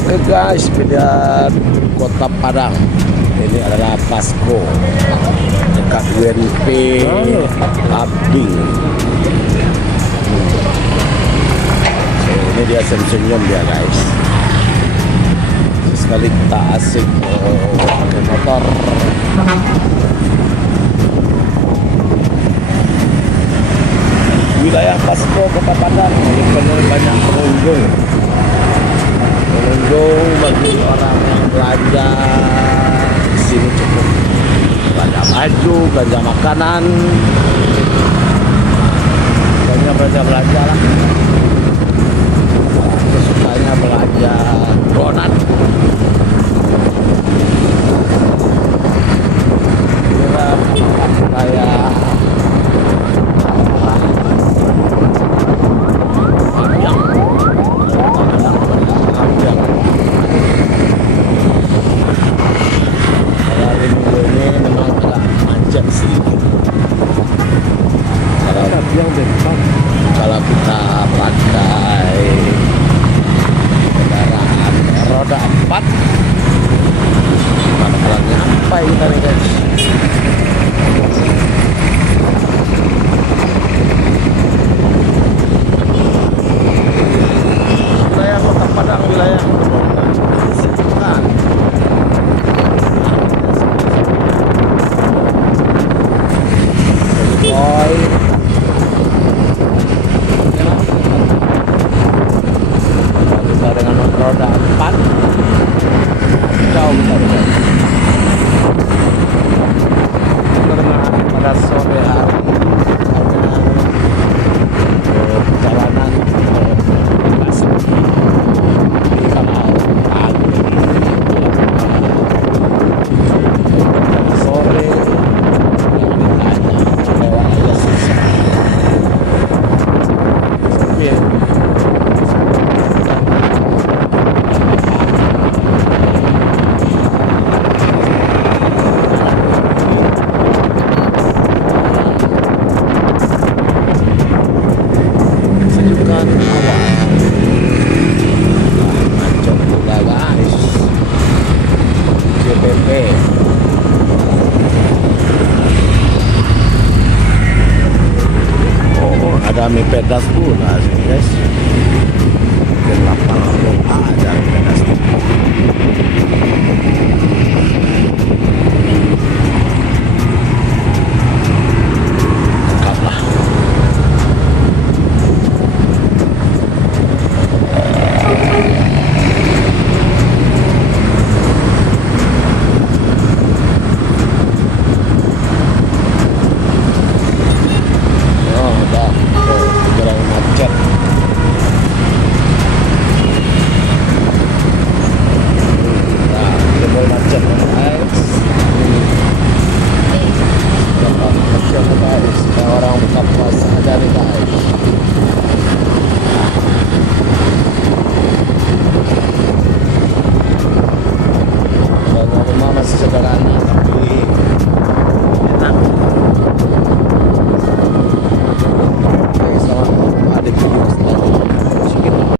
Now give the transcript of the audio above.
Oke guys, media Kota Padang. Ini adalah Pasko dekat UNP Abding. Ini dia senyum dia guys. Sekali tak asik pakai motor. Wilayah Pasko Kota Padang ini penuh banyak pengunjung. Pengunjung bagi orang yang belanja di sini cukup belanja baju, belanja makanan, belanja lah. Sukanya belanja donat. Kira kayak kalau kita pakai kendaraan roda 4 bakalan nyampai kita nih guys. Wilayah Kota Padang, wilayah disebutkan boy. Dengan roda 4 jauh kita karena pada sore hari perjalanan agak sepi. Jadi kalau pagi sore yang ditanya lewat aja susah sepi ya. Ada mie pedas pun guys. Dan lapang ada mie pedas.